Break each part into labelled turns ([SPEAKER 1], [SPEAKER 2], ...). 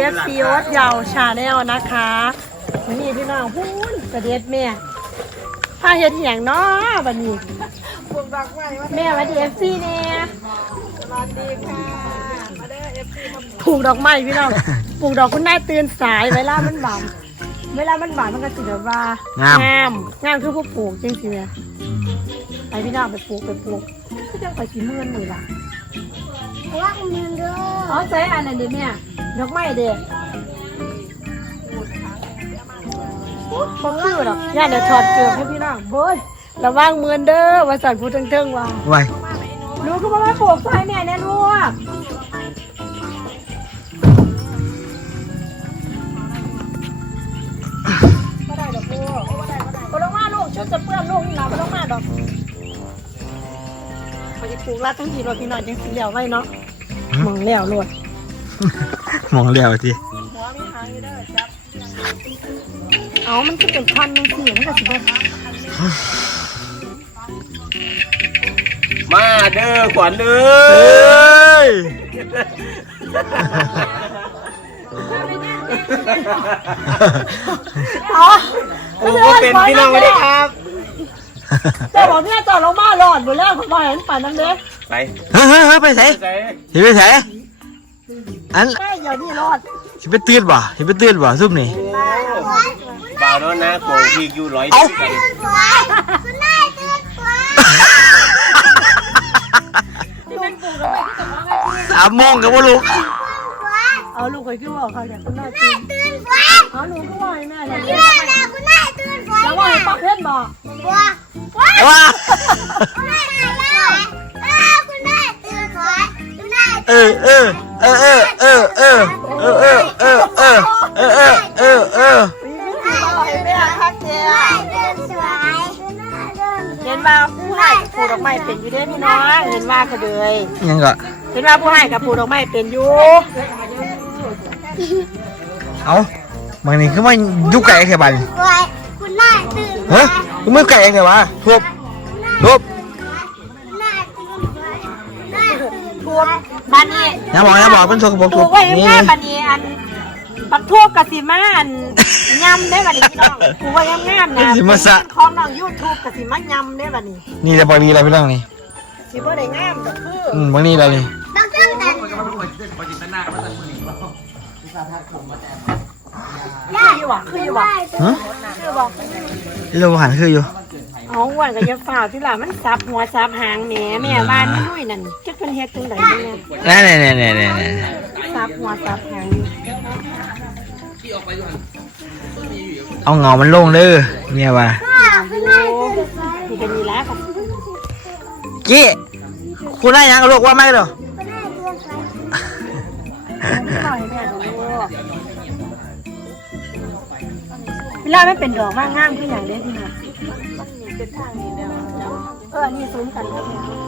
[SPEAKER 1] FC โอ๊ตยาวชาแนลนะคะนี่พี่น้องพูนประเด็ดแม่ถ้าเห็นอย่างน้อบันนี้แม่มาดี FC เนี่ยสวัสดีค่ะมาเด้อ FC ปลูกดอกไม้พี่น้องปลูกดอกคุณนายตื่นสายเวลามันบานมันก็สิแบบว่างามคือผู้ปลูกจริงสิแม่ไปพี่น้องไปปลูกก็จะไปสีเมือนนี่ล่ะว่าเมือนเด้ออ๋อใส่อันนั้นดิแม่ดอกไม้เด็กบ่คือหรอกย่าเดี๋ยวถอดเกลือให้พี่น้องเบิ้ลระวังเมือนเด้อว่าสั่นพูดเทิงๆว่า
[SPEAKER 2] ไว้
[SPEAKER 1] ลูกก็มาปลูกไฟแม่แน่ลูกไม่ได้ดอกลูกบ่ต้องมาลูกชุดจะเปื้อนลูกนี่ล่ะบ่ต้องมาดอกพอจะปลูกรัดทั้งทีรถพี่น้องจังสิแล้วไว้เนาะมองแล้วรถ
[SPEAKER 2] มองแล้วที
[SPEAKER 1] หัวมีหางอยู่เด้อจับเอามันก็เป็นพันนึงสิมันก็สิบ่
[SPEAKER 3] มาเด้อขวัญเด้อโอ้ก็เป็นพี่น้องเลยครับ
[SPEAKER 1] แต่บอกเนี่ยจอดลงมาหลอดหมดแล้วผมบอกเห็นป่านนั้นเด้
[SPEAKER 3] ไป
[SPEAKER 2] ไปใส่ไปใส่อัน
[SPEAKER 1] ไม่อย่านี่รอด
[SPEAKER 2] ไปตื่นบ่ซุ่มนี่
[SPEAKER 3] บ่าวโน่นนะโกงพี่อยู่100
[SPEAKER 2] 3 โมงกับว่าลูก
[SPEAKER 1] เอาลูกไปขึ้นบอกเขาอยากคุณแม่ตื่นเอาหนูก็บอกให้แม่เลยคุณแม่ตื่นแล้วว่าให้ปักเพชรบอก
[SPEAKER 2] ว่า
[SPEAKER 1] เห็นว่าผู้ให้ปลูกดอกไม้เป็นอยู่ได้พี่น้องเห็นว่าก็เลย
[SPEAKER 2] ยังก็
[SPEAKER 1] เห็นว่าผู้ให้กับปลูกดอกไม้เป็นอยู่
[SPEAKER 2] เอาบางนี่คือมันยุกไก่แค่บัน
[SPEAKER 1] คุณนายตื่น
[SPEAKER 2] ฮะกูไม่ไก่แค่วะทุบ
[SPEAKER 1] บ้านนี้
[SPEAKER 2] อย่าบอกเป็นโชคบอก
[SPEAKER 1] ถูกไว้ง่ายบ้านนี้อันปักทูบกับสีมาอันยำได้บ้านนี้พี่น้องถูกไว้ง่ายๆนะของน้องYouTubeกับสีมายำได้บ้านนี้
[SPEAKER 2] นี่จะบางนี้อะไรพี่น้องนี่
[SPEAKER 1] สีบ่ได้งามแต่คือบ
[SPEAKER 2] างนี้อะไรนี่
[SPEAKER 1] คืออยู่ว่ะ
[SPEAKER 2] ฮะเราหันคืออยู่
[SPEAKER 1] อ๋อวันก็จะฝ่าที่หล่ะมันซับหัวซับหางแม่บ้านไม่ด้วยนั่นจักเป็นเฮ็ดจังได๋
[SPEAKER 2] เนี่ย
[SPEAKER 1] ซับหัวซับหาง
[SPEAKER 2] เอาเงามันลงเด้อเมียว่า
[SPEAKER 1] นี่เป็นนี่แหละครับ
[SPEAKER 2] กี้คุณได้ยังลูกว่าไม่หรอ
[SPEAKER 1] เวลาไม่เป็นดอกมากงามขึ้นอย่างเด้พี่นะเป็นทางนี้แล้วนี่ซุ้มกันครับ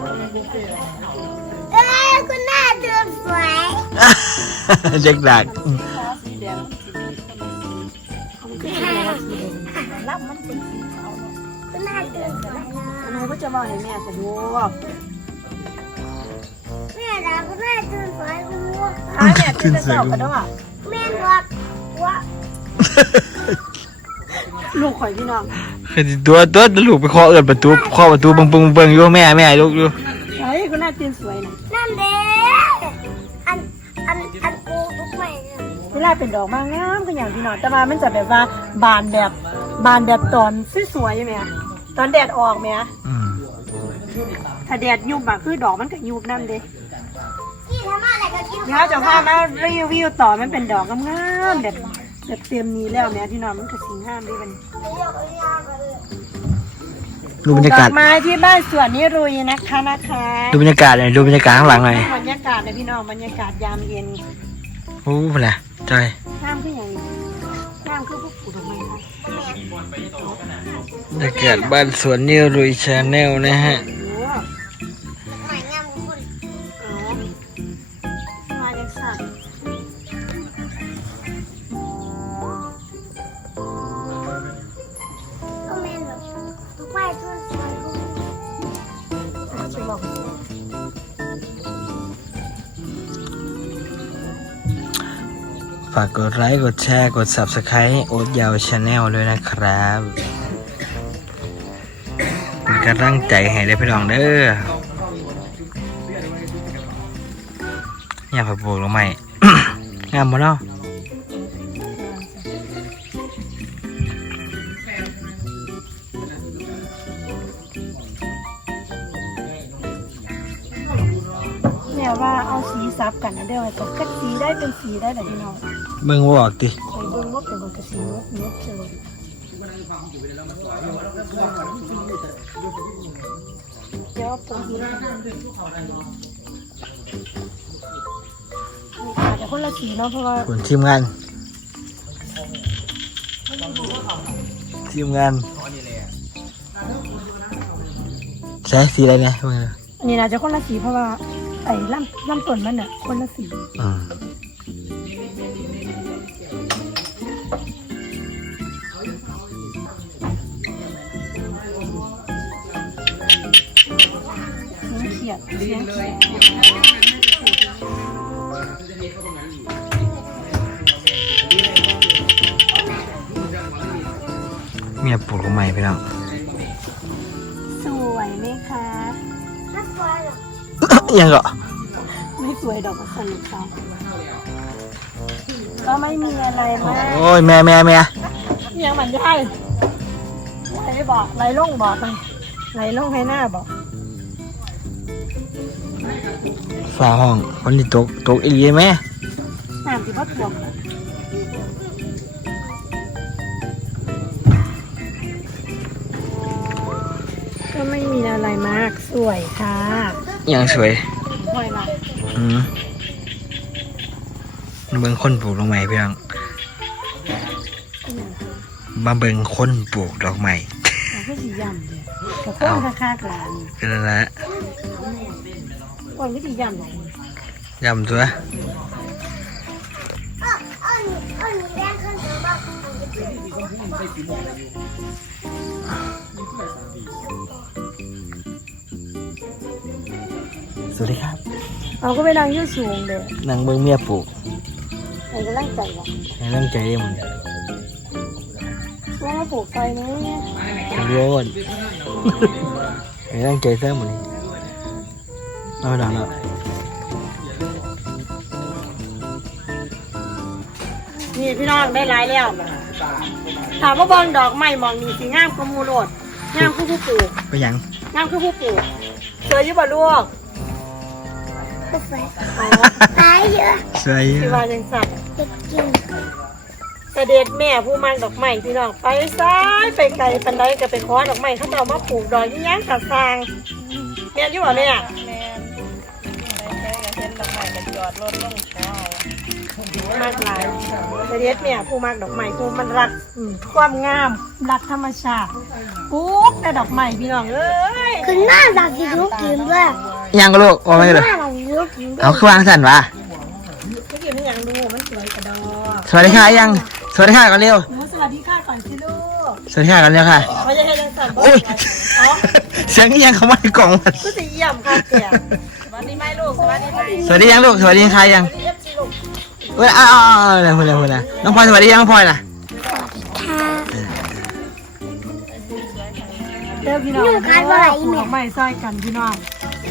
[SPEAKER 1] คุณหน้าเดือดสวย
[SPEAKER 2] เด็กดัก
[SPEAKER 1] รับมันเป็นสีขาวคุณหน้าเดือดสวยหนูก็จะบอกให้แม่สะดวกแม่ด่าคุณแม่เดือดสวยคุณวัวแม่ตื่นสวยกันด้วยแม่วัวลูกข่อยพี่น้อง
[SPEAKER 2] คือตัวลูกไปเคาะประตูบังอยู่แม่ลูกอยู่
[SPEAKER 1] เฮ้ยคุณน่าตื่นสวยนะนั่นเด้อันกูทุกใหม่เวลาเป็นดอกมากงามก็อย่างพี่น้องแต่ว่ามันจะแบบว่าบานแบบตอนสวยๆไหมตอนแดดออกไหมถ้าแดดยุบอะคือดอกมันก็ยุบนั่นเด้เดี๋ยวจะพามารีวิวต่อมันเป็นดอกงามๆแบบเต็มนี้แล้วแม่พี่น้องมันก็สีงามด้วยมัน
[SPEAKER 2] ดูบรรยากาศ
[SPEAKER 1] ไม้ที่บ้านสวนนิรุยนะคะ
[SPEAKER 2] ดูบรรยากาศเลยดูบรรยากาศข้างหลังเลย
[SPEAKER 1] บรรยากาศเลยพี่น้องบรรยากาศยามเย็น
[SPEAKER 2] โอ้เป็นไรใช่
[SPEAKER 1] น้ำคืออย่างนี้น้ำคือพวกปลูกทำไมคะ
[SPEAKER 2] บรรยากาศบ้านสวนนิรุยชาแนลนะฮะฝากกดไลค์กดแชร์กด Subscribe ให้โอ๊ตยาวชาแนลด้วยนะครับเป็นกำลังใจให้ได้พี่น้องเด้ออยากไปปลูกหรือไม่ งามบ่เนาะ
[SPEAKER 1] เนี่ยว่าเอาสีซับกันนะเดี๋ยวจะกัดสีได้เป็นสีได้แบบพี่น้อง
[SPEAKER 2] เบิ่งบ่ออกติ
[SPEAKER 1] ไปเบิ่งว่าเป็นกระสีนกเจอเดี๋ยวตรงนี้อาจจะคนละสีเนาะเพราะว่า
[SPEAKER 2] คุณทีมงานใช้สีอะไรนะเบิ่งเด้อ
[SPEAKER 1] อันนี้อาจจะคนละสีเพราะว่าไอ้ลำต้นมันน่ะคนละสี
[SPEAKER 2] อืม
[SPEAKER 1] เขียดเสียงเขียด
[SPEAKER 2] เมียปลูกใหม่พี่น้อง
[SPEAKER 1] สวยไหมคะ
[SPEAKER 2] ยังก็
[SPEAKER 1] ไม่สวยดอกกระสันค่ะก็ไม่มีอะไรมาก
[SPEAKER 2] โอ้ยแม่
[SPEAKER 1] ยังมันได้ไหลบอกไหลลงบอกมันไหลลงให้หน้าบอก
[SPEAKER 2] ฝ่าห้องคนที่ตกอีกไหม
[SPEAKER 1] น้ำที่พัดถ่วงก็ไม่มีอะไรมากสวยค่ะ
[SPEAKER 2] ยังสวย
[SPEAKER 1] หอยละ
[SPEAKER 2] อืมเบิ่งคนปลูกดอกไม้พี่น้องมาเบิ่งคนปลูกดอกไม้
[SPEAKER 1] เราก็สียำเลยกับก้อนค่าๆกัน
[SPEAKER 2] ก็นั่นแหละ
[SPEAKER 1] ก้อนก็สียำเลย
[SPEAKER 2] ยำตัวสวัสดีครับ
[SPEAKER 1] เอาก็ไปนั่งยืดสูงเลย
[SPEAKER 2] นางเบิ่งเมียปลูก
[SPEAKER 1] ไอ้ก็ร่างใจว่ะ
[SPEAKER 2] ให้ร่างใจได้มัน
[SPEAKER 1] แล้วมาปลูกไฟนี้
[SPEAKER 2] เลี้ยวก่อน ให้ร่างใจซะหมดนี่เอาหนังแล้ว
[SPEAKER 1] นี่พี่น้องได้หลายแล้วถามว่าบอลดอกไม้มองนี่สีงามกว่ามูโรดงามคือผู้ปลูก
[SPEAKER 2] ไปยัง
[SPEAKER 1] งามคือผู้ปลูกสวยอยี่บ่ลูก
[SPEAKER 4] ตายเยอะ
[SPEAKER 2] สวย
[SPEAKER 1] ที่ว่าจังสัตว์
[SPEAKER 4] จะกิน
[SPEAKER 1] เสด็จแม่ผู้มังดอกไม้พี่น้องไปซ้ายไปไกลปันไดก็ไปขอดอกไม้เขาจะเอามาปลูกดอกยี่ย่างกัดซางแม่นอยู่บ่เนี่ยมากหลายเสด็จแม่ผู้มังดอกไม้ผู้มันรักความงามรักธรรมชาติปลูกแต่ดอกไม้พี่น้องเอ้ย
[SPEAKER 4] คือหน้าเราจะรู้กินด้วย
[SPEAKER 2] ยังก็ลูกว่าไม่
[SPEAKER 4] ห
[SPEAKER 2] เลย
[SPEAKER 4] น้าเราจะรู้กินด้วย
[SPEAKER 2] เอาคือวางสั่นวะ
[SPEAKER 1] ไม่กินไม่ยังดูมันสวยกระดอก
[SPEAKER 2] สวัสดีค่ะยัง สวัสดีค่ะก่อนเร็ว
[SPEAKER 1] หนูสวัสดีค่ะก่อนสิลูก
[SPEAKER 2] สวัสดีค่ะก่อนเร็วค่ะ
[SPEAKER 1] เขาจะให้ยังสั่นบ่
[SPEAKER 2] โอ้ย
[SPEAKER 1] อ๋อ
[SPEAKER 2] เสียงยังเขาไม่ได้กล่องมัน
[SPEAKER 1] ก็จะเยี่ยมค่ะแกสวัสดีไหมลูกสวัสดีไหม
[SPEAKER 2] สวัสดียังลูก สวัสดีค่ะยัง
[SPEAKER 1] สวัสดีเอฟซีลูก
[SPEAKER 2] เว้ยอ้าวเร็วน้องพลอยสวัสดียังน้องพลอยล่ะ
[SPEAKER 4] ค่ะ
[SPEAKER 1] เด้อพี่น้อง
[SPEAKER 4] หนูคาดว่าอะไรเนี่ย
[SPEAKER 1] ดอกไม้ซอยกันพี่น้อง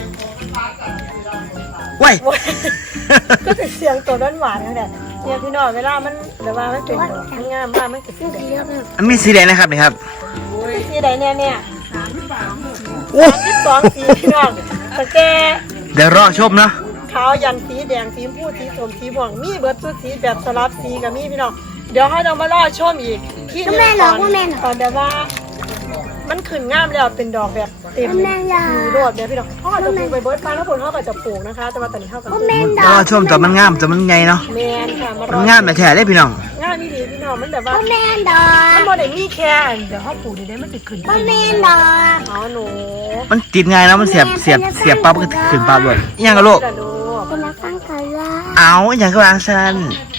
[SPEAKER 2] เว้ย
[SPEAKER 1] ก็จะเสียงตัวด้านหวานนั่นแหละเนี่ยพี่น้องเวลามันแต่ว่ามันเป็นดอกมันงามมากมันจะสีแดง
[SPEAKER 2] อันมีสีแดงนะครับนี่ครับ
[SPEAKER 1] สีใดเนี่ย
[SPEAKER 2] โอ้
[SPEAKER 1] 32สีพี่น้องแต่แก
[SPEAKER 2] เดี๋ยวรอชมเนาะ
[SPEAKER 1] ขาวยันสีแดงสีชมพูสีส้มสีม่วงมีเบิร์ดทุกสีแบบสลับสีกับมีพี่น้องเดี๋ยวให้เรามาล่อชมอีกที่
[SPEAKER 4] ก็แม่หรอกว่าแม่หรอก
[SPEAKER 1] ตอนแบบว่า มันขึ้นงามแล้วเป็นดอกแบบเต็ม
[SPEAKER 4] แม่ยา
[SPEAKER 1] มีโดดเนี่ยพี่น้องพ่อจะปลูกไปเบิร์ดฟ้าแล้วผลเขาก็จะปลูกนะคะ แต่ว่าตอนนี้เขาก็
[SPEAKER 4] ก็แม่ด
[SPEAKER 2] ร
[SPEAKER 4] อ
[SPEAKER 2] อก ชมแต่มันงามแต่มันไงเนาะ
[SPEAKER 1] แมนค่ะมาร
[SPEAKER 2] มัน
[SPEAKER 1] อง
[SPEAKER 2] ามแบบแท้เลยพี่น้อง
[SPEAKER 1] งามนี่ดีพี่น้องมันแบบว่า
[SPEAKER 4] ก็แม่ดอ
[SPEAKER 1] มัน
[SPEAKER 4] ก
[SPEAKER 1] โมเดลมีแค่เดี๋ยวเขาปลูกดีได้มันติดขึ้น
[SPEAKER 4] ก็แม่ดอก
[SPEAKER 1] อ๋อหนู
[SPEAKER 2] มันติดไงแล้วมันเสียบปั๊บก็ขึ้นปั๊บเลยยังก็ลูก
[SPEAKER 1] แต่ลูก
[SPEAKER 4] เป็นนักฟังกันละ
[SPEAKER 2] เอาอย่างก็วางซัน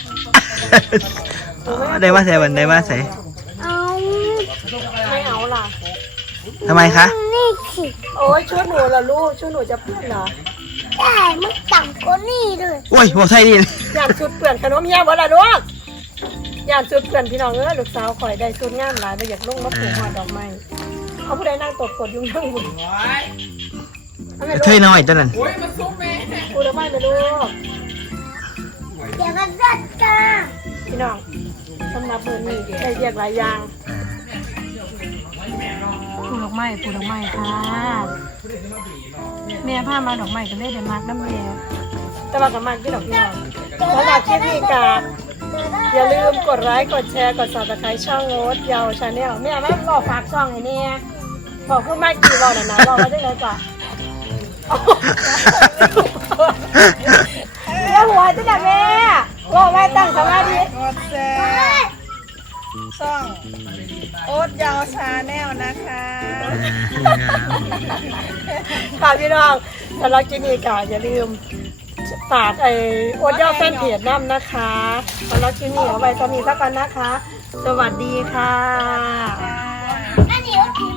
[SPEAKER 2] ได้มาใส่บันได้มาใส่
[SPEAKER 4] เอา
[SPEAKER 1] ไม่เอาล่ะ
[SPEAKER 2] ทำไมคะ
[SPEAKER 4] นี่สิ
[SPEAKER 1] โอ้ยชุดหนูเหรอลูกชุดหนูจะเพื่อนเหรอ
[SPEAKER 4] ได้มันต่ำกว่านี่เลย
[SPEAKER 2] โอ้ยบอกไทยดิ
[SPEAKER 1] อยากชุดเปลี่ยนขนมเฮียบ่ล่ะลูกอยากชุดเปลี่ยนพี่น้องลูกสาวข่อยได้ชุดงามหลายบ่อยากลงมาปลูกหอดดอกไม้เขาผู้ใดนั่งตดกดยุ่งยุ่งบุญ
[SPEAKER 2] เทยน้อยตัวนั้น
[SPEAKER 1] ปลูกดอกไม้ไปลูก
[SPEAKER 4] เดี๋ยวมันรัดจ้า
[SPEAKER 1] พี่น้องสำหรับมื้อนี้ได้เรียกหลายอย่างปลูกดอกไม้ค่ะแม่พามาดอกไม้ก็เลยได้มากน้ำแม่แต่ว่าก็มากที่ดอกพี่น้องสำหรับคลิปนี้ก็อย่าลืมกดไลค์กดแชร์กด Subscribe ช่องโอ๊ตเยาวชาแนลแม่มาบอกฝากช่องให้แน่บอกพูดไม่กี่บอกนะบอกมาได้เลยจ้ะเดี๋ยวหัวจะแม่บอกแม่ตั้งสมาธิ
[SPEAKER 5] กดแชร์ช่องโอ๊ตยาวชาแนลนะคะ
[SPEAKER 1] ฝากพี่น้องสำหรับคลิปนี้ก็อย่าลืมฝากโอ๊ตเยาวแฟนเพจน้ำนะคะสำหรับคลิปนี้เอาไว้ตอนนี้สักกันนะคะ สวัสดีค่ะ
[SPEAKER 4] อันนี้โอเค